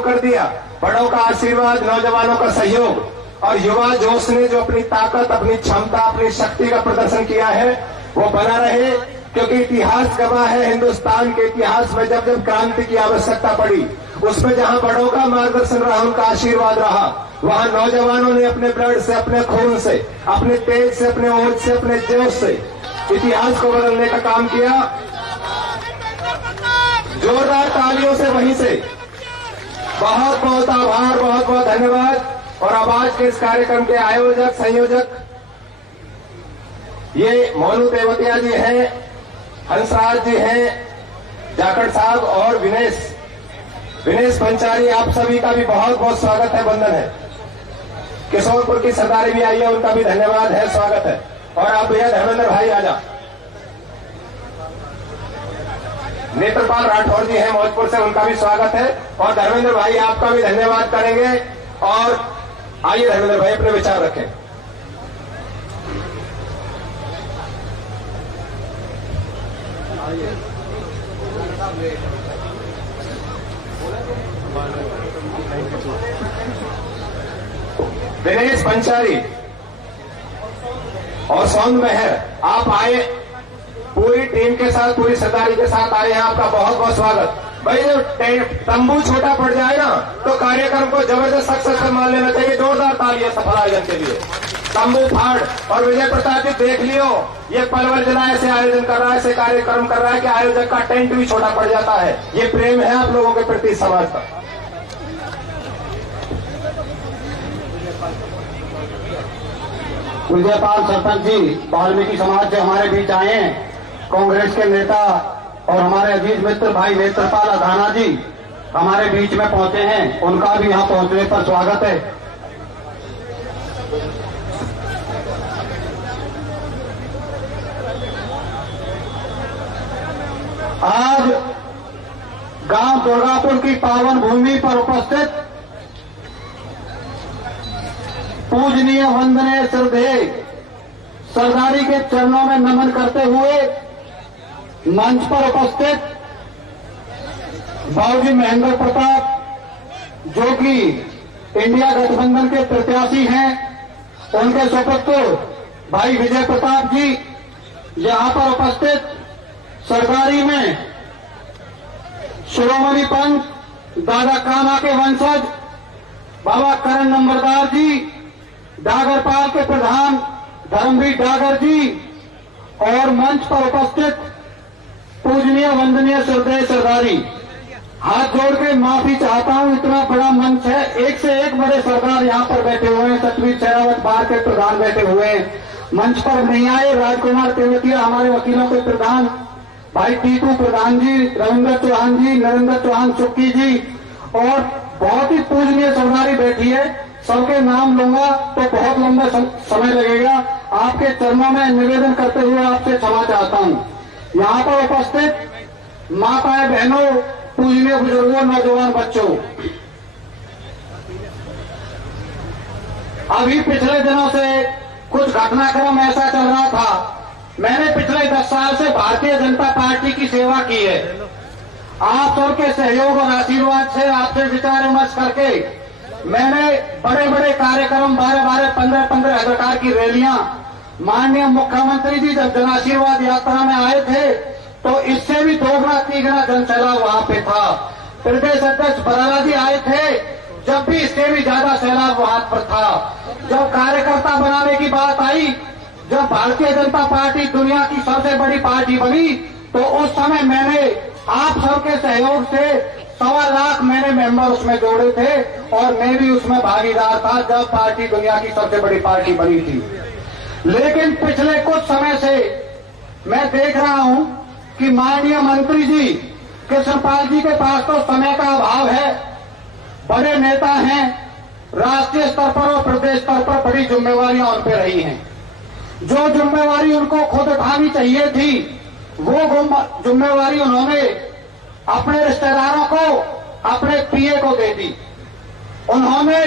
कर दिया। बड़ों का आशीर्वाद, नौजवानों का सहयोग और युवा जोश ने जो अपनी ताकत, अपनी क्षमता, अपनी शक्ति का प्रदर्शन किया है वो बना रहे, क्योंकि इतिहास गवाह है। हिंदुस्तान के इतिहास में जब जब क्रांति की आवश्यकता पड़ी, उसमें जहां बड़ों का मार्गदर्शन रहा, उनका आशीर्वाद रहा, वहां नौजवानों ने अपने ब्लड से, अपने खून से, अपने तेज से, अपने ओज से, अपने जोश से इतिहास को बदलने का काम किया। जोरदार तालियों से वहीं से बहुत बहुत आभार, बहुत बहुत धन्यवाद। और अब आज के इस कार्यक्रम के आयोजक, संयोजक ये मोनू तेवतिया जी हैं, हंसराज जी हैं, जाखड़ साहब और विनेश पंचारी, आप सभी का भी बहुत बहुत स्वागत है, वंदन है। किशोरपुर की सरदारी भी आई है, उनका भी धन्यवाद है, स्वागत है। और आप भैया धर्मेंद्र भाई आजा, नेत्रपाल राठौर जी हैं मौजपुर से, उनका भी स्वागत है। और धर्मेंद्र भाई आपका भी धन्यवाद करेंगे। और आइए धर्मेंद्र भाई अपने विचार रखें। दिनेश पंचारी और सौंद मेहर, आप आए, पूरी टीम के साथ, पूरी सरदारी के साथ आए हैं, आपका बहुत बहुत स्वागत। भाई जो तंबू छोटा पड़ जाए ना, तो कार्यक्रम को जबरदस्त सक्सेस मान लेना चाहिए। जोरदार तालियां सफल आयोजन के लिए। तंबू फाड़। और विजय प्रताप जी देख लियो, ये पलवल जिला ऐसे आयोजन कर रहा है, ऐसे कार्यक्रम कर रहा है कि आयोजक का टेंट भी छोटा पड़ जाता है। ये प्रेम है आप लोगों के प्रति समाज का। विजयपाल सरपंच जी वाल्मीकि समाज से हमारे बीच आए हैं। कांग्रेस के नेता और हमारे अजीज मित्र भाई नेत्रपाल अधाना जी हमारे बीच में पहुंचे हैं, उनका भी यहां पहुंचने पर स्वागत है। आज गांव दुर्गापुर की पावन भूमि पर उपस्थित पूजनीय, वंदनीय, श्रद्धेय सरदारी के चरणों में नमन करते हुए मंच पर उपस्थित बाबूजी महेंद्र प्रताप, जो कि इंडिया गठबंधन के प्रत्याशी हैं, उनके सुपुत्र भाई विजय प्रताप जी, यहां पर उपस्थित सरदारी में शिरोमणि पंथ दादा कामा के वंशज बाबा करण नंबरदार जी, डागरपाल के प्रधान धर्मवीर डागर जी और मंच पर उपस्थित पूजनीय, वंदनीय, श्रद्धेय सरदारी। हाथ जोड़ के माफी चाहता हूं, इतना बड़ा मंच है, एक से एक बड़े सरदार यहां पर बैठे हुए हैं। सतवीर शेरावत बार के प्रधान बैठे हुए हैं, मंच पर नहीं आए। राजकुमार तेवतिया हमारे वकीलों के प्रधान, भाई टीकू प्रधान जी, रविंद्र चौहान जी, नरेंद्र चौहान सुक्की जी और बहुत ही पूजनीय सरदारी बैठी है। सबके नाम लूंगा तो बहुत लंबा समय लगेगा। आपके चरणों में निवेदन करते हुए आपसे क्षमा चाहता हूं। यहां पर उपस्थित माताएं, बहनों, पूजनीय बुजुर्गों, नौजवान बच्चों, अभी पिछले दिनों से कुछ घटनाक्रम ऐसा चल रहा था। मैंने पिछले 10 साल से भारतीय जनता पार्टी की सेवा की है। आप सबके सहयोग और आशीर्वाद से, आपसे विचार विमर्श करके मैंने बड़े बड़े कार्यक्रम, 12-12, 15-15 प्रकार की रैलियां, माननीय मुख्यमंत्री जी जब जन आशीर्वाद यात्रा में आए थे तो इससे भी 2-3 जनसैलाब वहां पे था। प्रदेश अध्यक्ष बराला जी आए थे, जब भी इससे भी ज्यादा सैलाब वहां पर था। जब कार्यकर्ता बनाने की बात आई, जब भारतीय जनता पार्टी दुनिया की सबसे बड़ी पार्टी बनी, तो उस समय मैंने आप सबके सहयोग से 1.25 लाख मैंने मेंबर उसमें जोड़े थे और मैं भी उसमें भागीदार था जब पार्टी दुनिया की सबसे बड़ी पार्टी बनी थी। लेकिन पिछले कुछ समय से मैं देख रहा हूं कि माननीय मंत्री जी कृष्णपाल जी के पास तो समय का अभाव है, बड़े नेता हैं, राष्ट्रीय स्तर पर और प्रदेश स्तर पर बड़ी जिम्मेवारियां उन पर रही हैं। जो जिम्मेवारी उनको खुद उठानी चाहिए थी, वो जिम्मेवारी उन्होंने अपने रिश्तेदारों को, अपने पीए को दे दी। उन्होंने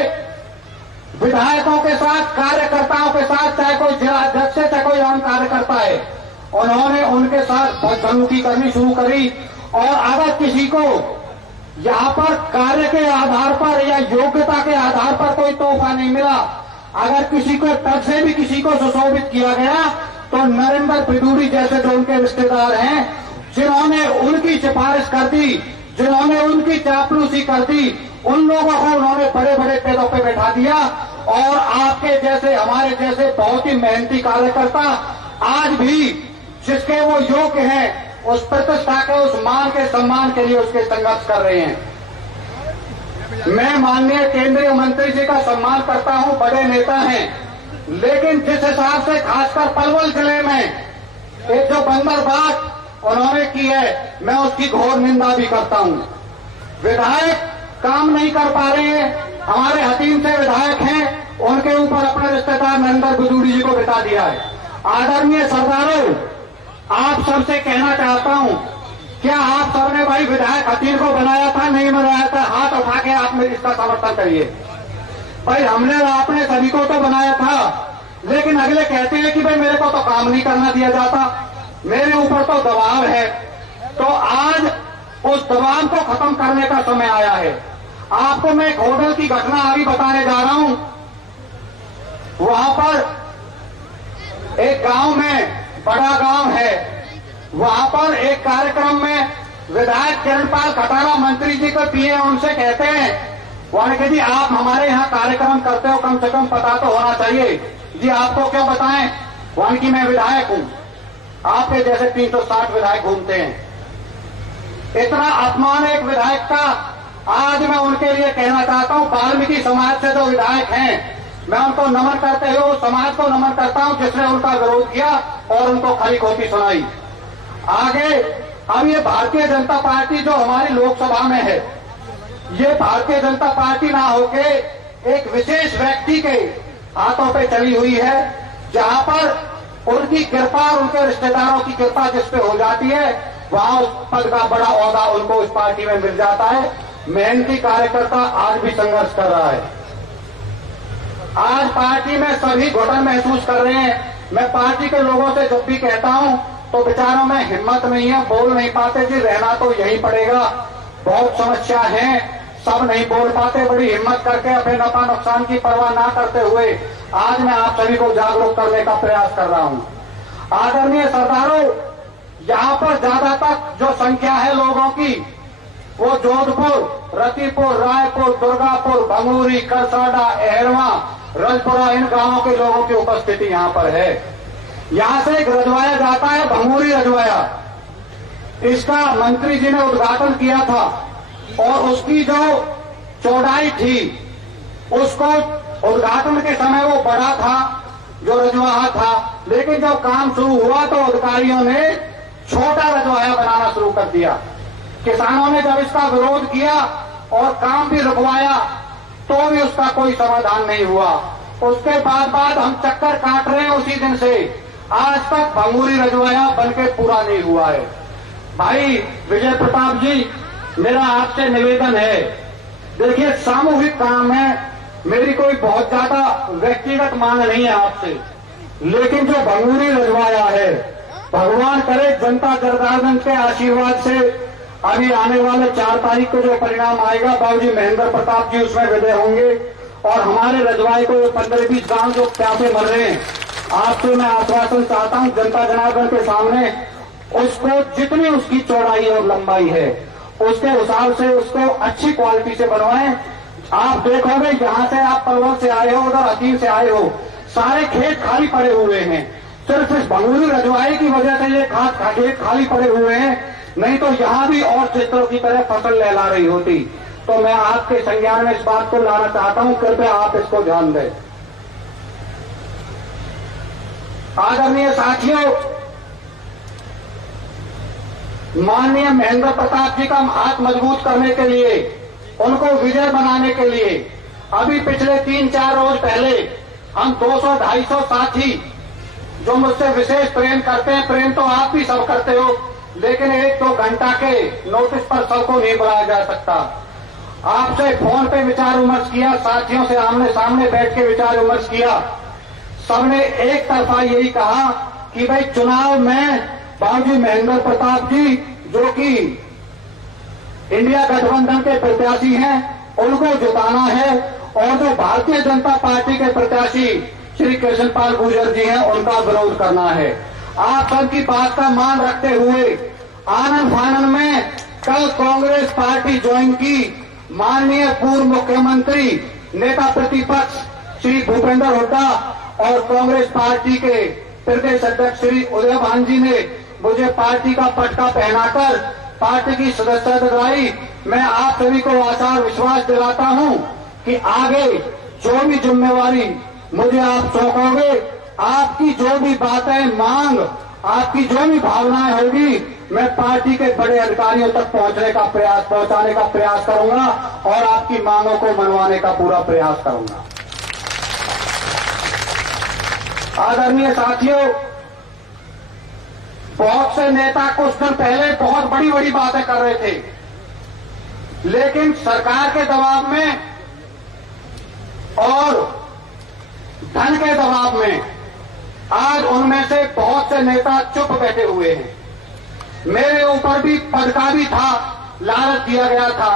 विधायकों के साथ, कार्यकर्ताओं के साथ, चाहे कोई जिला अध्यक्ष है, चाहे कोई आम कार्यकर्ता है, उन्होंने उनके साथ बदसलूकी करनी शुरू करी। और अगर किसी को यहाँ पर कार्य के आधार पर या योग्यता के आधार पर कोई तोहफा नहीं मिला। अगर किसी को तब से भी किसी को सुशोभित किया गया तो नरेंद्र पिदूरी जैसे जो उनके रिश्तेदार हैं, जिन्होंने उनकी सिफारिश कर दी, जिन्होंने उनकी चापलूसी कर दी, उन लोगों को उन्होंने बड़े बड़े पदों पे बैठा दिया। और आपके जैसे, हमारे जैसे बहुत ही मेहनती कार्यकर्ता आज भी जिसके वो योग्य हैं, उस प्रतिष्ठा के, उस मान के, सम्मान के लिए उसके संघर्ष कर रहे हैं। मैं माननीय केंद्रीय मंत्री जी का सम्मान करता हूं, बड़े नेता हैं, लेकिन जिस हिसाब से खासकर पलवल जिले में एक जो बंदरबाग उन्होंने की है, मैं उसकी घोर निंदा भी करता हूं। विधायक काम नहीं कर पा रहे हैं, हमारे हतीम से विधायक हैं, उनके ऊपर अपने रिश्तेदार नरेंद्र पिदूरी जी को बिता दिया है। आदरणीय सरदारों, आप सबसे कहना चाहता हूं, क्या आप सबने भाई विधायक हतीम को बनाया था, नहीं बनाया था? हाथ उठा के आप मेरी इसका समर्थन करिए। भाई हमने, आपने सभी को तो बनाया था, लेकिन अगले कहते हैं कि भाई मेरे को तो काम नहीं करना दिया जाता, मेरे ऊपर तो दबाव है। तो आज उस दबाव को खत्म करने का समय आया है। आपको मैं एक होटल की घटना अभी बताने जा रहा हूं। वहां पर एक गांव में, बड़ा गांव है, वहां पर एक कार्यक्रम में विधायक किरणपाल खटारा मंत्री जी को पिए, उनसे कहते हैं, उन्होंने कहा जी आप हमारे यहाँ कार्यक्रम करते हो, कम से कम पता तो होना चाहिए। जी आपको क्यों बताएं? वन की मैं विधायक हूं, आपके जैसे 360 विधायक घूमते हैं। इतना अपमान एक विधायक का आज मैं उनके लिए कहना चाहता हूं। वाल्मीकि समाज से जो विधायक हैं, मैं उनको नमन करते हुए उस समाज को नमन करता हूं जिसने उनका विरोध किया और उनको खरी खोटी सुनाई। आगे अब ये भारतीय जनता पार्टी जो हमारी लोकसभा में है, ये भारतीय जनता पार्टी ना होके एक विशेष व्यक्ति के हाथों पे चली हुई है, जहां पर उनकी कृपा, उनके रिश्तेदारों की कृपा जिस पे हो जाती है, वहां उस पद का बड़ा ओहदा उनको इस पार्टी में मिल जाता है। मेहनती कार्यकर्ता आज भी संघर्ष कर रहा है। आज पार्टी में सभी घुटन महसूस कर रहे हैं। मैं पार्टी के लोगों से जब भी कहता हूं तो बेचारों में हिम्मत नहीं है, बोल नहीं पाते जी, रहना तो यही पड़ेगा, बहुत समस्या है, सब नहीं बोल पाते। बड़ी हिम्मत करके अपने नफा नुकसान की परवाह ना करते हुए आज मैं आप सभी को जागरूक करने का प्रयास कर रहा हूं। आदरणीय सरदारों, यहाँ पर ज्यादातर जो संख्या है लोगों की, वो जोधपुर, रतिपुर, रायपुर, दुर्गापुर, भंगूरी, करसाडा, अहरवा, रजपुरा, इन गांवों के लोगों की उपस्थिति यहाँ पर है। यहां से एक रजवाया जाता है, भंगूरी रजवाया, इसका मंत्री जी ने उद्घाटन किया था और उसकी जो चौड़ाई थी, उसको उद्घाटन के समय वो बड़ा था जो रजवाहा था, लेकिन जब काम शुरू हुआ तो अधिकारियों ने छोटा रजवाया बनाना शुरू कर दिया। किसानों ने जब इसका विरोध किया और काम भी रुकवाया तो भी उसका कोई समाधान नहीं हुआ। उसके बाद हम चक्कर काट रहे हैं उसी दिन से, आज तक भंगूरी रजवाया बनके पूरा नहीं हुआ है। भाई विजय प्रताप जी, मेरा आपसे निवेदन है, देखिए सामूहिक काम है, मेरी कोई बहुत ज्यादा व्यक्तिगत मांग नहीं है आपसे, लेकिन जो भंगूरी रजवाया है, भगवान करे जनता जनार्दन के आशीर्वाद से अभी आने वाले 4 तारीख को जो परिणाम आएगा, बाबूजी महेंद्र प्रताप जी उसमें विजय होंगे और हमारे रजवाए को 15-20 गांव जो प्यासे मर रहे हैं, आपसे मैं आश्वासन चाहता हूं जनता जनार्दन के सामने, उसको जितनी उसकी चौड़ाई और लंबाई है उसके हिसाब से उसको अच्छी क्वालिटी से बनवाएं। आप देखोगे जहां से आप पलवल से आए हो, उधर हतीम से आए हो, सारे खेत खाली पड़े हुए हैं। सिर्फ इस भंगूरी रजवाए की वजह से ये खेत खाली पड़े हुए हैं, नहीं तो यहां भी और क्षेत्रों की तरह फसल लहला रही होती। तो मैं आपके संज्ञान में इस बात को लाना चाहता हूं, कृपया आप इसको ध्यान दें। आदरणीय साथियों, माननीय महेंद्र प्रताप जी का हाथ मजबूत करने के लिए, उनको विजय बनाने के लिए अभी पिछले 3-4 रोज पहले हम 200-250 साथी जो मुझसे विशेष प्रेम करते हैं, प्रेम तो आप भी सब करते हो, लेकिन 1-2 घंटा के नोटिस पर सबको नहीं बुलाया जा सकता। आपसे फोन पे विचार विमर्श किया, साथियों से आमने सामने बैठ के विचार विमर्श किया, सबने एक तरफा यही कहा कि भाई चुनाव में बाबूजी महेंद्र प्रताप जी जो कि इंडिया गठबंधन के प्रत्याशी हैं उनको जिताना है, और जो भारतीय जनता पार्टी के प्रत्याशी श्री कृष्णपाल गुर्जर जी हैं उनका विरोध करना है। आप सबकी बात का मान रखते हुए आनंद फानन में कल कांग्रेस पार्टी ज्वाइन की माननीय पूर्व मुख्यमंत्री नेता प्रतिपक्ष श्री भूपेंद्र हुड्डा और कांग्रेस पार्टी के प्रदेश अध्यक्ष श्री उदय भान जी ने मुझे पार्टी का पटका पहनाकर पार्टी की सदस्यता दिलाई। मैं आप सभी को आशा और विश्वास दिलाता हूं कि आगे जो भी जिम्मेवारी मुझे आप सौंपोगे, आपकी जो भी बातें, मांग, आपकी जो भी भावनाएं होगी, मैं पार्टी के बड़े अधिकारियों तक पहुंचाने का प्रयास करूंगा और आपकी मांगों को मनवाने का पूरा प्रयास करूंगा। आदरणीय साथियों, बहुत से नेता कुछ दिन पहले बहुत बड़ी बड़ी बातें कर रहे थे, लेकिन सरकार के दबाव में और धन के दबाव में आज उनमें से बहुत से नेता चुप बैठे हुए हैं। मेरे ऊपर भी पद का भी था, लालच दिया गया था,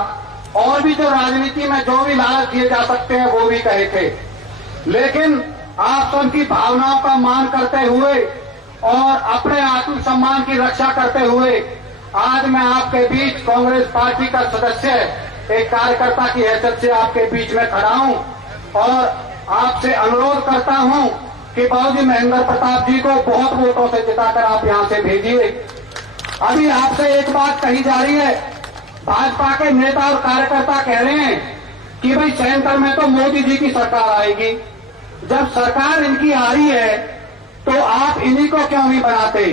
और भी जो राजनीति में जो भी लालच दिए जा सकते हैं वो भी कहे थे, लेकिन आप सबकी भावनाओं का मान करते हुए और अपने आत्मसम्मान की रक्षा करते हुए आज मैं आपके बीच कांग्रेस पार्टी का सदस्य, एक कार्यकर्ता की हैसियत से आपके बीच में खड़ा हूं और आपसे अनुरोध करता हूं कि बाबूजी महेंद्र प्रताप जी को बहुत वोटों से जिताकर आप यहां से भेजिए। अभी आपसे एक बात कही जा रही है, भाजपा के नेता और कार्यकर्ता कह रहे हैं कि भाई सेंटर में तो मोदी जी की सरकार आएगी। जब सरकार इनकी आ रही है तो आप इन्हीं को क्यों नहीं बनाते?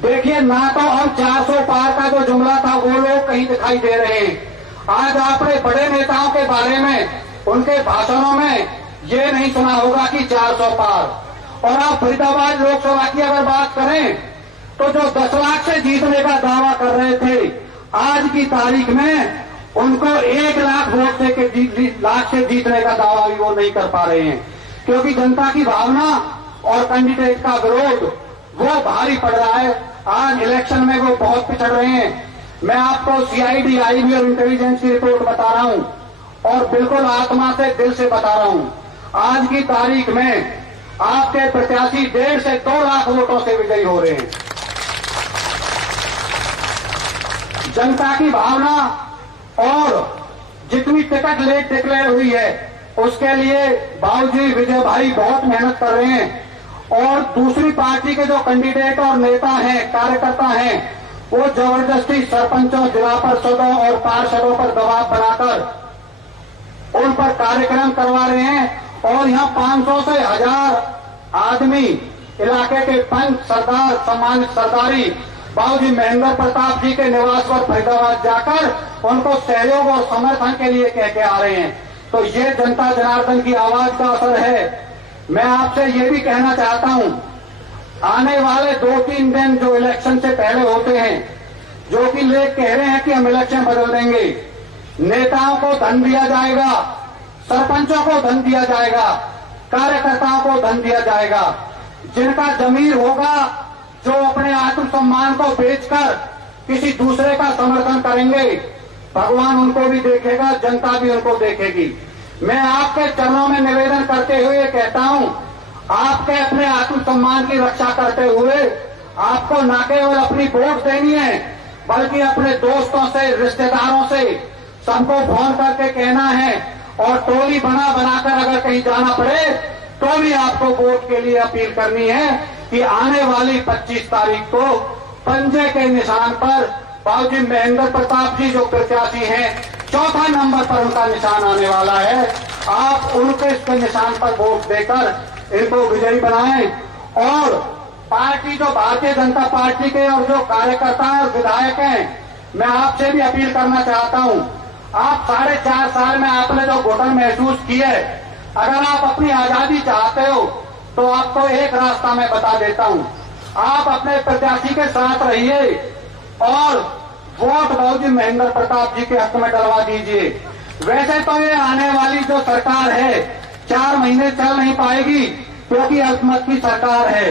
देखिए, ना तो अब 400 पार का जो जुमला था वो लोग कहीं दिखाई दे रहे हैं। आज आपने बड़े नेताओं के बारे में उनके भाषणों में ये नहीं सुना होगा कि 400 पार। और आप फरीदाबाद लोकसभा की अगर बात करें तो जो 10 लाख से जीतने का दावा कर रहे थे, आज की तारीख में उनको 1 लाख वोट से जीतने का दावा भी वो नहीं कर पा रहे हैं, क्योंकि जनता की भावना और कैंडिडेट का विरोध वो भारी पड़ रहा है। आज इलेक्शन में वो बहुत पिछड़ रहे हैं। मैं आपको सीआईडी, आईबी और इंटेलिजेंस की रिपोर्ट बता रहा हूं और बिल्कुल आत्मा से, दिल से बता रहा हूं। आज की तारीख में आपके प्रत्याशी 1.5 से 2 लाख वोटों से विजयी हो रहे हैं। जनता की भावना और जितनी टिकट लेट डिक्लेयर हुई है उसके लिए बाबूजी विजय भाई बहुत मेहनत कर रहे हैं, और दूसरी पार्टी के जो कैंडिडेट और नेता हैं, कार्यकर्ता हैं, वो जबरदस्ती सरपंचों, जिला परिषदों और पार्षदों पर दबाव बनाकर उन पर कार्यक्रम करवा रहे हैं। और यहाँ 500 से 1000 आदमी इलाके के पंच, सरदार, सम्मानित सरदारी बाबूजी महेंद्र प्रताप जी के निवास पर फरीदाबाद जाकर उनको सहयोग और समर्थन के लिए कह के आ रहे हैं। तो ये जनता जनार्दन की आवाज का असर है। मैं आपसे ये भी कहना चाहता हूं, आने वाले 2-3 दिन जो इलेक्शन से पहले होते हैं, जो कि लोग कह रहे हैं कि हम इलेक्शन बदल देंगे, नेताओं को धन दिया जाएगा, सरपंचों को धन दिया जाएगा, कार्यकर्ताओं को धन दिया जाएगा। जिनका जमीर होगा, जो अपने आत्मसम्मान को बेचकर किसी दूसरे का समर्थन करेंगे, भगवान उनको भी देखेगा, जनता भी उनको देखेगी। मैं आपके चरणों में निवेदन करते हुए कहता हूं, आपके अपने आत्मसम्मान की रक्षा करते हुए आपको न केवल अपनी वोट देनी है, बल्कि अपने दोस्तों से, रिश्तेदारों से सबको फोन करके कहना है, और टोली बनाकर अगर कहीं जाना पड़े तो भी आपको वोट के लिए अपील करनी है कि आने वाली 25 तारीख को पंजे के निशान पर बाबूजी महेंद्र प्रताप जी जो प्रत्याशी हैं, 4था नंबर पर उनका निशान आने वाला है। आप उनके इसके निशान पर वोट देकर इनको विजयी बनाएं। और पार्टी, जो भारतीय जनता पार्टी के और जो कार्यकर्ता और विधायक हैं, मैं आपसे भी अपील करना चाहता हूं, आप 4.5 साल में आपने जो घुटन महसूस की है, अगर आप अपनी आजादी चाहते हो तो आपको एक रास्ता मैं बता देता हूं, आप अपने प्रत्याशी के साथ रहिए और वोट बाबूजी महेंद्र प्रताप जी के हक में डलवा दीजिए। वैसे तो ये आने वाली जो सरकार है 4 महीने चल नहीं पाएगी, क्योंकि अल्पमत की सरकार है,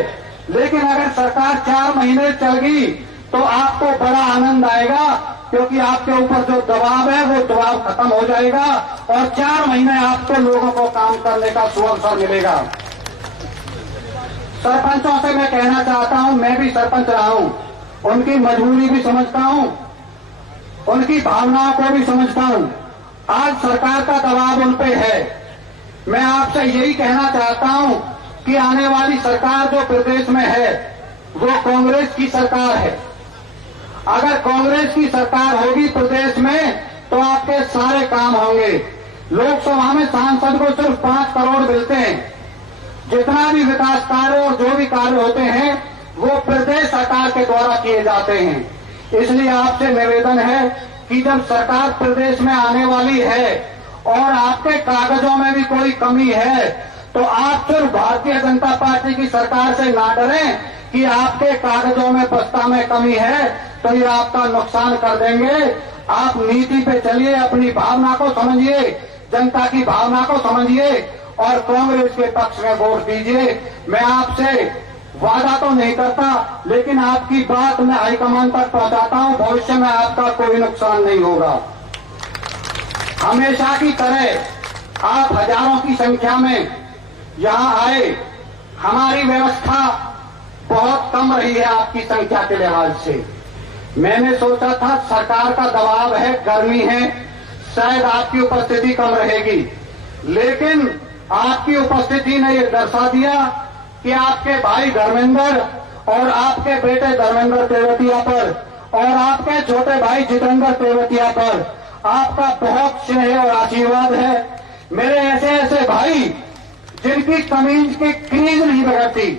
लेकिन अगर सरकार 4 महीने चल गई तो आपको बड़ा आनंद आएगा, क्योंकि आपके ऊपर जो दबाव है वो दबाव खत्म हो जाएगा और 4 महीने आपको लोगों को काम करने का सुअवसर मिलेगा। सरपंचों से मैं कहना चाहता हूं, मैं भी सरपंच रहा हूं, उनकी मजबूरी भी समझता हूं, उनकी भावनाओं को भी समझता हूं। आज सरकार का दबाव उन पे है। मैं आपसे यही कहना चाहता हूं कि आने वाली सरकार जो प्रदेश में है वो कांग्रेस की सरकार है। अगर कांग्रेस की सरकार होगी प्रदेश में तो आपके सारे काम होंगे। लोकसभा में सांसद को सिर्फ 5 करोड़ मिलते हैं। जितना भी विकास कार्य और जो भी कार्य होते हैं वो प्रदेश सरकार के द्वारा किए जाते हैं। इसलिए आपसे निवेदन है कि जब सरकार प्रदेश में आने वाली है और आपके कागजों में भी कोई कमी है तो आप सिर्फ भारतीय जनता पार्टी की सरकार से ना डरें कि आपके कागजों में बस्ता में कमी है तो ये आपका नुकसान कर देंगे। आप नीति पे चलिए, अपनी भावना को समझिए, जनता की भावना को समझिए और कांग्रेस के पक्ष में वोट दीजिए। मैं आपसे वादा तो नहीं करता लेकिन आपकी बात मैं हाईकमान तक पहुंचाता हूं, भविष्य में आपका कोई नुकसान नहीं होगा। हमेशा की तरह आप हजारों की संख्या में यहां आए। हमारी व्यवस्था बहुत कम रही है आपकी संख्या के लिहाज से। मैंने सोचा था सरकार का दबाव है, गर्मी है, शायद आपकी उपस्थिति कम रहेगी, लेकिन आपकी उपस्थिति ने यह दर्शा दिया कि आपके भाई धर्मेंद्र और आपके बेटे धर्मेंद्र तेवतिया पर और आपके छोटे भाई जितेंद्र तेवतिया पर आपका बहुत स्नेह और आशीर्वाद है। मेरे ऐसे ऐसे भाई जिनकी कमीज की क्रीज नहीं बिगड़ती,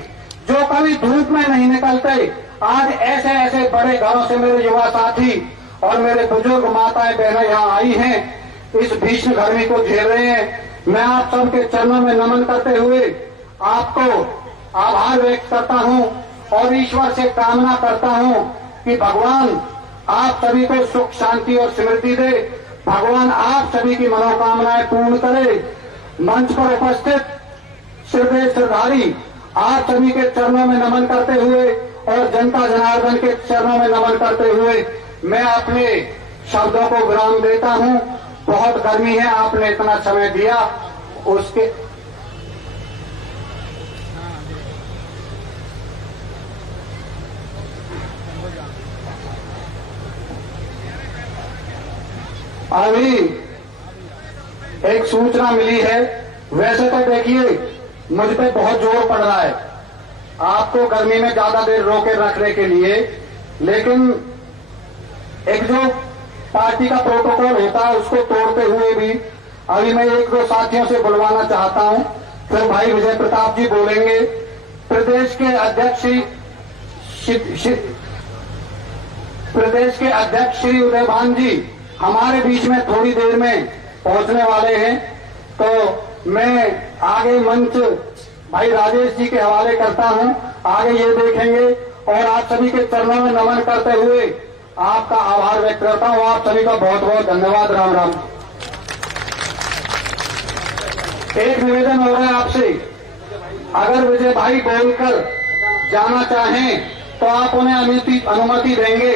जो कभी धूप में नहीं निकलते, आज ऐसे ऐसे बड़े घरों से मेरे युवा साथी और मेरे बुजुर्ग माताएं बहनें यहाँ आई हैं, इस भीषण गर्मी को झेल रहे हैं। मैं आप सबके चरणों में नमन करते हुए आपको आभार व्यक्त करता हूं और ईश्वर से कामना करता हूं कि भगवान आप सभी को सुख शांति और समृद्धि दे, भगवान आप सभी की मनोकामनाएं पूर्ण करे। मंच पर उपस्थित श्रद्धाधारी आप सभी के चरणों में नमन करते हुए और जनता जनार्दन के चरणों में नमन करते हुए मैं अपने शब्दों को विराम देता हूं। बहुत गर्मी है, आपने इतना समय दिया उसके अभी एक सूचना मिली है। वैसे तो देखिए मुझ पे बहुत जोर पड़ रहा है आपको गर्मी में ज्यादा देर रोके रखने के लिए, लेकिन एक जो पार्टी का प्रोटोकॉल होता है उसको तोड़ते हुए भी अभी मैं 1-2 साथियों से बुलवाना चाहता हूं, फिर भाई विजय प्रताप जी बोलेंगे। प्रदेश के अध्यक्ष श्री उदयभान जी हमारे बीच में थोड़ी देर में पहुंचने वाले हैं, तो मैं आगे मंच भाई राजेश जी के हवाले करता हूं, आगे ये देखेंगे और आप सभी के चरणों में नमन करते हुए आपका आभार व्यक्त करता हूं। आप सभी का बहुत बहुत धन्यवाद। राम राम। एक निवेदन हो रहा है आपसे, अगर विजय भाई बोलकर जाना चाहें तो आप उन्हें अनुमति देंगे,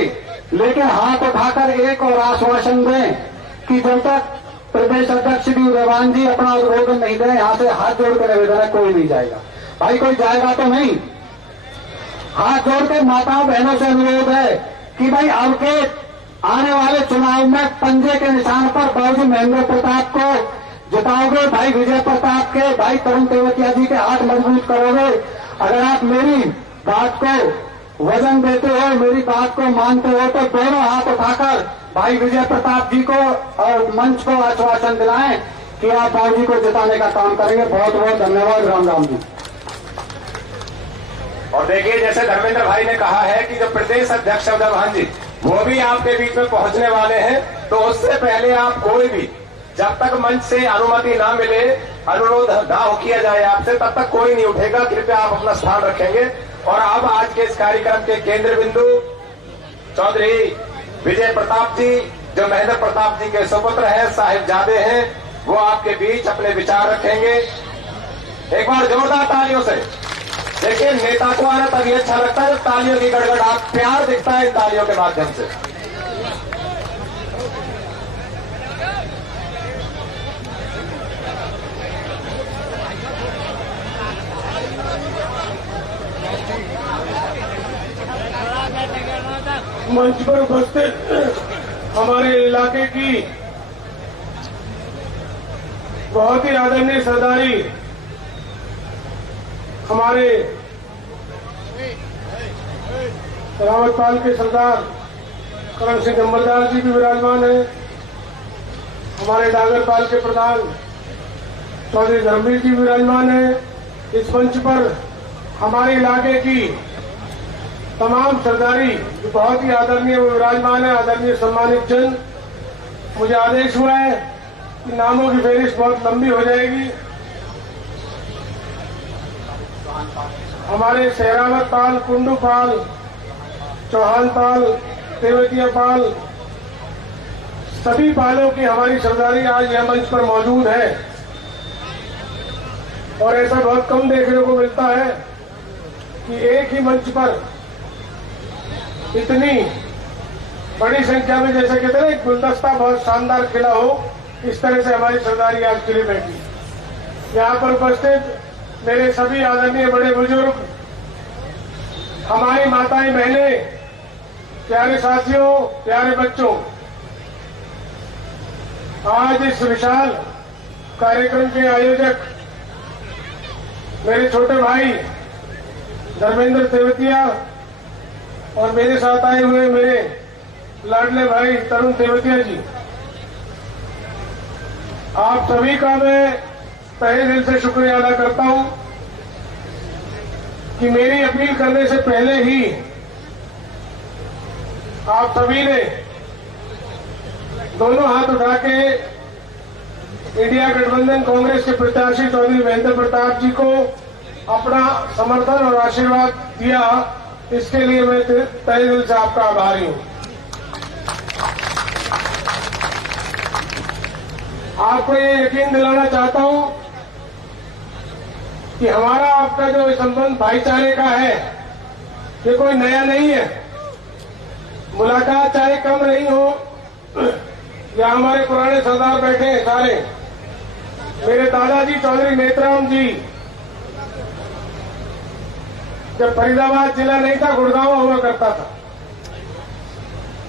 लेकिन हाथ उठाकर एक और आश्वासन दें कि जब तक प्रदेश अध्यक्ष श्री उदयभान जी अपना उद्बोधन नहीं दें, यहां से हाथ जोड़ के निवेदन है, कोई नहीं जाएगा। भाई कोई जाएगा तो नहीं। हाथ जोड़ के माताओं बहनों से अनुरोध है कि भाई अब के आने वाले चुनाव में पंजे के निशान पर बाबूजी महेंद्र प्रताप को जिताओगे, भाई विजय प्रताप के भाई तरुण तेवतिया जी के हाथ मजबूत करोगे। अगर आप मेरी बात को वजन देते हो, मेरी बात को मानते हो, तो दोनों हाथ उठाकर भाई विजय प्रताप जी को और मंच को आश्वासन दिलाएं कि आप बाबूजी को जिताने का काम करेंगे। बहुत बहुत धन्यवाद। राम राम जी। और देखिए जैसे धर्मेंद्र भाई ने कहा है कि जो प्रदेश अध्यक्ष उदयभान जी वो भी आपके बीच में पहुंचने वाले हैं, तो उससे पहले आप कोई भी जब तक मंच से अनुमति ना मिले, अनुरोध ना हो किया जाए आपसे, तब तक कोई नहीं उठेगा। कृपया आप अपना स्थान रखेंगे। और अब आज के इस कार्यक्रम के केंद्र बिंदु चौधरी विजय प्रताप जी, जो महेंद्र प्रताप जी के सुपुत्र हैं, साहिबजादे हैं, वो आपके बीच अपने विचार रखेंगे। एक बार जोरदार तालियों से। देखिए नेता को आना तभी अच्छा लगता है जब तालियों की गड़गड़ाहट, प्यार दिखता है इन तालियों के माध्यम से। मंच पर उपस्थित हमारे इलाके की बहुत ही आदरणीय सरदारी हमारे रावतपाल के सरदार करण सिंह नंबरदार जी भी विराजमान है। हमारे डागरपाल के प्रधान चौधरी धर्मवीर जी विराजमान है। इस मंच पर हमारे इलाके की तमाम सरदारी जो बहुत ही आदरणीय विराजमान है। आदरणीय सम्मानित जन, मुझे आदेश हुआ है कि नामों की फेहरिस्त बहुत लंबी हो जाएगी। हमारे सहरावत पाल, कुंडू पाल, चौहान पाल, तेवतिया पाल, सभी पालों की हमारी सरदारी आज यह मंच पर मौजूद है। और ऐसा बहुत कम देखने को मिलता है कि एक ही मंच पर इतनी बड़ी संख्या में, जैसे कहते हैं, एक गुलदस्ता बहुत शानदार खिला हो, इस तरह से हमारी सरदारी आज खिली बैठी। यहाँ पर उपस्थित मेरे सभी आदरणीय बड़े बुजुर्ग, हमारी माताएं, बहनें, प्यारे साथियों, प्यारे बच्चों, आज इस विशाल कार्यक्रम के आयोजक मेरे छोटे भाई धर्मेंद्र तेवतिया और मेरे साथ आए हुए मेरे लाडले भाई तरुण तेवतिया जी, आप सभी का मैं तहे दिल से शुक्रिया अदा करता हूं कि मेरी अपील करने से पहले ही आप सभी ने दोनों हाथ उठा के इंडिया गठबंधन कांग्रेस के प्रत्याशी चौधरी महेंद्र प्रताप जी को अपना समर्थन और आशीर्वाद दिया। इसके लिए मैं तहे दिल से आपका आभारी हूं। आपको ये यकीन दिलाना चाहता हूं कि हमारा आपका जो संबंध भाईचारे का है, ये कोई नया नहीं है। मुलाकात चाहे कम रही हो, या हमारे पुराने सरदार बैठे हैं सारे, मेरे दादाजी चौधरी नेतराम जी जब फरीदाबाद जिला नहीं था, गुड़गांव हुआ करता था,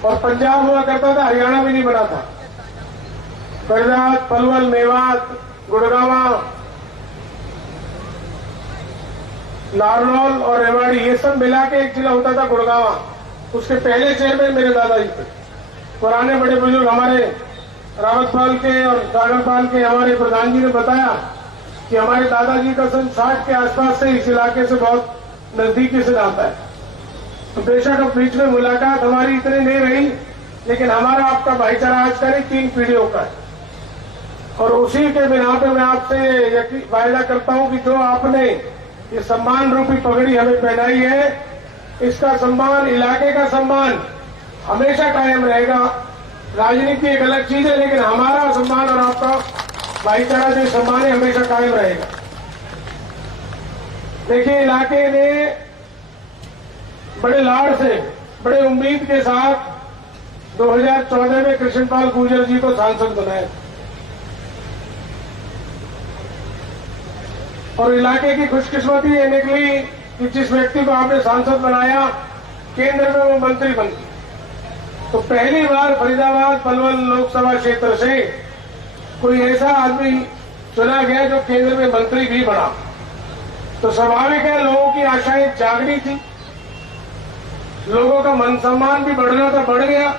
और पंजाब हुआ करता था, हरियाणा भी नहीं बना था। फरीदाबाद, पलवल, मेवात, गुड़गांवा, नारनौल और रेवाड़ी, ये सब मिला के एक जिला होता था गुड़गांवा। उसके पहले चेयरमैन मेरे दादाजी थे। पुराने बड़े बुजुर्ग हमारे रावतपाल के और डागरपाल के हमारे प्रधान जी ने बताया कि हमारे दादाजी का सन 60 के आसपास से इस इलाके से बहुत नजदीकी से आता है। तो बेशक अब बीच में मुलाकात हमारी इतनी नहीं रही, लेकिन हमारा आपका भाईचारा आज का नहीं, 3 पीढ़ियों का है। और उसी के बिना पे मैं आपसे वायदा करता हूं कि जो आपने ये सम्मान रूपी पगड़ी हमें पहनाई है, इसका सम्मान, इलाके का सम्मान हमेशा कायम रहेगा। राजनीति एक अलग चीज है, लेकिन हमारा सम्मान और आपका भाईचारा जो सम्मान है, हमेशा कायम रहेगा। देखिए, इलाके ने बड़े लाड़ से, बड़े उम्मीद के साथ 2014 में कृष्णपाल गुर्जर जी को सांसद बनाया, और इलाके की खुशकिस्मती ये निकली कि जिस व्यक्ति को आपने सांसद बनाया, केंद्र में वो मंत्री बन गए। तो पहली बार फरीदाबाद पलवल लोकसभा क्षेत्र से कोई ऐसा आदमी चुना गया जो केंद्र में मंत्री भी बना। तो स्वाभाविक है, लोगों की आशाएं जागनी थी, लोगों का मन सम्मान भी बढ़ना था, बढ़ गया।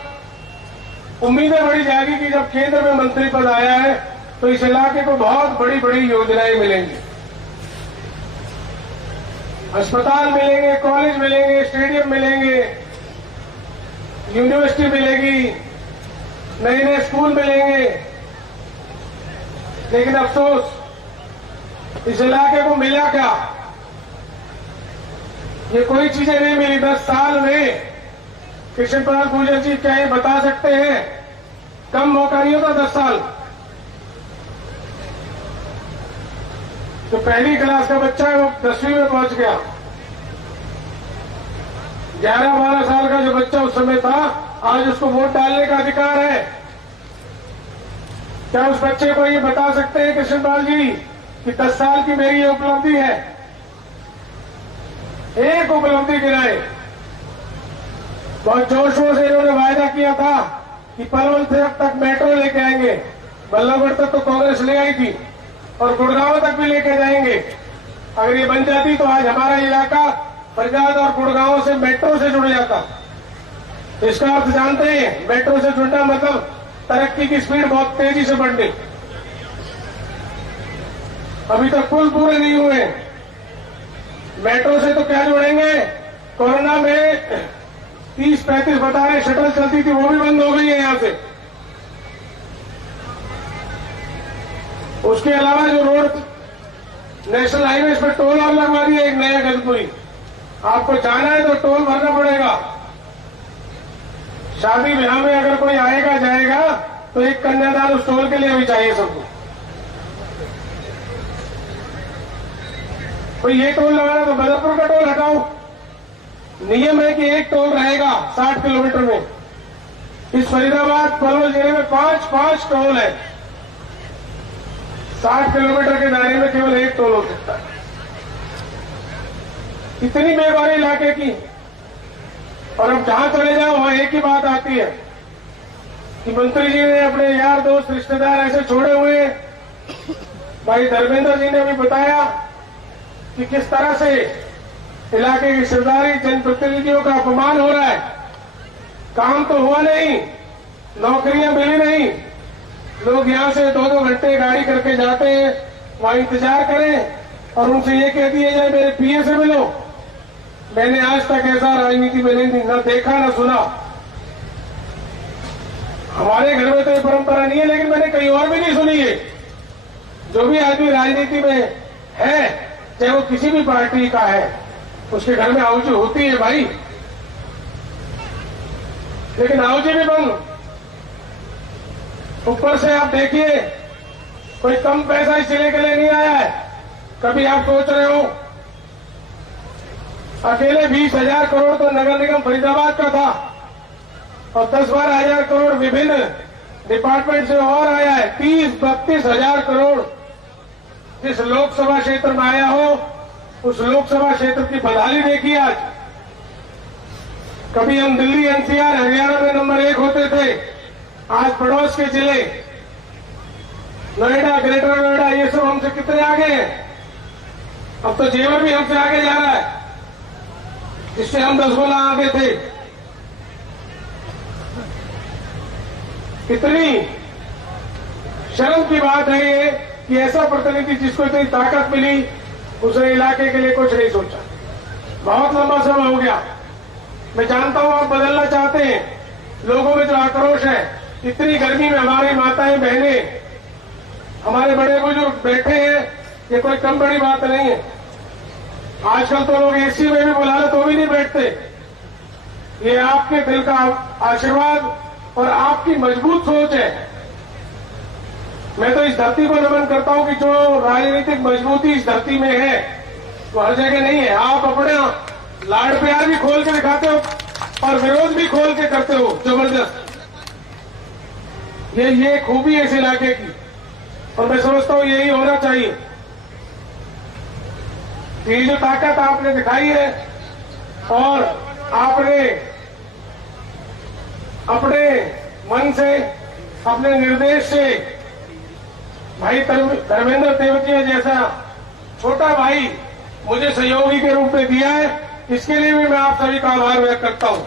उम्मीदें बड़ी जागी कि जब केंद्र में मंत्री पद आया है तो इस इलाके को बहुत बड़ी बड़ी योजनाएं मिलेंगी, अस्पताल मिलेंगे, कॉलेज मिलेंगे, स्टेडियम मिलेंगे, यूनिवर्सिटी मिलेगी, नए नए स्कूल मिलेंगे। लेकिन अफसोस, इस इलाके को मिला क्या? ये कोई चीजें नहीं मिली। 10 साल में कृष्णपाल गुर्जर जी क्या ये बता सकते हैं? कम मौका नहीं होता 10 साल। जो पहली क्लास का बच्चा है वो 10वीं में पहुंच गया। 11-12 साल का जो बच्चा उस समय था, आज उसको वोट डालने का अधिकार है। क्या उस बच्चे को ये बता सकते हैं कृष्णपाल जी कि 10 साल की मेरी ये उपलब्धि है? एक उपलब्धि गिनाए। बहुत जोश से इन्होंने वायदा किया था कि पलवल से अब तक मेट्रो लेके आएंगे। बल्लभगढ़ तक तो कांग्रेस ले आई थी और गुड़गांव तक भी लेके जाएंगे। अगर ये बन जाती तो आज हमारा इलाका फरियाद और गुड़गांव से मेट्रो से जुड़ जाता। इसका अर्थ जानते हैं, मेट्रो से जुड़ना मतलब तरक्की की स्पीड बहुत तेजी से बढ़नी। अभी तक पुल पूरे नहीं हुए, मेट्रो से तो क्या जुड़ेंगे। कोरोना में 30-35 बता रहे शटल चलती थी, वो भी बंद हो गई है यहां से। उसके अलावा जो रोड नेशनल हाईवे पर टोल और लगवा दिया एक नया गजपुरी। आपको जाना है तो टोल भरना पड़ेगा। शादी ब्याह में अगर कोई आएगा जाएगा तो एक कन्यादान उस टोल के लिए भी चाहिए सबको। तो ये टोल लगाना तो बदरपुर का टोल हटाओ। नियम है कि एक टोल रहेगा 60 किलोमीटर में। इस फरीदाबाद पलवल जिले में 5 टोल है। 60 किलोमीटर के दायरे में केवल एक टोल हो सकता है। इतनी बेगारी इलाके की। और अब जहां चले जाओ वहां एक ही बात आती है कि मंत्री जी ने अपने यार दोस्त रिश्तेदार ऐसे छोड़े हुए हैं। भाई धर्मेंद्र जी ने भी बताया कि किस तरह से इलाके की सरदारी जनप्रतिनिधियों का अपमान हो रहा है। काम तो हुआ नहीं, नौकरियां मिली नहीं। लोग यहां से 2-2 घंटे गाड़ी करके जाते हैं, वहां इंतजार करें और उनसे ये कह दिया जाए मेरे पीए से मिलो। मैंने आज तक ऐसा राजनीति में नहीं न देखा न सुना। हमारे घर में तो ये परंपरा नहीं है, लेकिन मैंने कहीं और भी नहीं सुनी है। जो भी आदमी राजनीति में है, चाहे वो किसी भी पार्टी का है, उसके घर में आहुति होती है भाई। लेकिन आहुति भी बंद। ऊपर से आप देखिए, कोई कम पैसा इस जिले के लिए नहीं आया है। कभी आप सोच रहे हो अकेले 20,000 करोड़ तो नगर निगम फरीदाबाद का था और 10-12 हजार करोड़ विभिन्न डिपार्टमेंट से और आया है। 30-32 हजार करोड़ जिस लोकसभा क्षेत्र में आया हो, उस लोकसभा क्षेत्र की बदहाली देखिए आज। कभी हम दिल्ली, एनसीआर, हरियाणा में नंबर 1 होते थे, आज पड़ोस के जिले नोएडा, ग्रेटर नोएडा, ये सब हमसे कितने आगे हैं। अब तो जेवर भी हमसे आगे जा रहा है, जिससे हम 10 गुना आगे थे। इतनी शर्म की बात है ये कि ऐसा प्रतिनिधि जिसको इतनी ताकत मिली, उसने इलाके के लिए कुछ नहीं सोचा। बहुत लंबा समय हो गया। मैं जानता हूं आप बदलना चाहते हैं। लोगों में जो आक्रोश है, इतनी गर्मी में हमारी माताएं बहनें, हमारे बड़े बुजुर्ग बैठे हैं, ये कोई कम बड़ी बात नहीं है। आजकल तो लोग एसी में भी बुला ले तो भी नहीं बैठते। ये आपके दिल का आशीर्वाद और आपकी मजबूत सोच है। मैं तो इस धरती को नमन करता हूं कि जो राजनीतिक मजबूती इस धरती में है वो हर जगह नहीं है। आप अपने लाड़ प्यार भी खोल के दिखाते हो और विरोध भी खोल के करते हो जबरदस्त। ये खूबी है इस इलाके की और मैं समझता हूं यही होना चाहिए। ये जो ताकत आपने दिखाई है और आपने अपने मन से, अपने निर्देश से भाई धर्मेंद्र तेवतिया जैसा छोटा भाई मुझे सहयोगी के रूप में दिया है, इसके लिए भी मैं आप सभी का आभार व्यक्त करता हूं।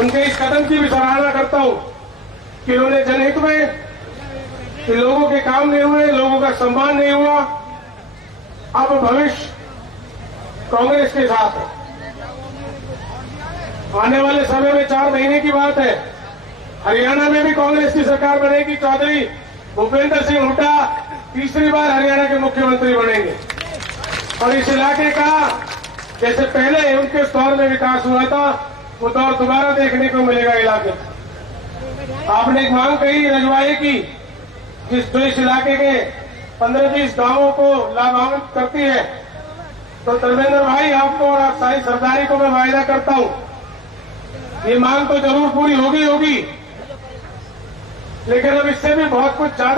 उनके इस कदम की भी सराहना करता हूं कि उन्होंने जनहित में कि लोगों के काम नहीं हुए, लोगों का सम्मान नहीं हुआ। अब भविष्य कांग्रेस के साथ है। आने वाले समय में 4 महीने की बात है, हरियाणा में भी कांग्रेस की सरकार बनेगी। चौधरी भूपेंद्र सिंह हुड्डा तीसरी बार हरियाणा के मुख्यमंत्री बनेंगे और इस इलाके का जैसे पहले उनके दौर में विकास हुआ था, वो दौर दोबारा देखने को मिलेगा इलाके। आपने एक मांग कही रजवाड़ी की, जो इस इलाके के 15-20 गांवों को लाभान्वित करती है। तो धर्मेंद्र भाई, आपको और सारी सरदारी को मैं वायदा करता हूं, ये मांग तो जरूर पूरी होगी, लेकिन अब इससे भी बहुत कुछ ज्यादा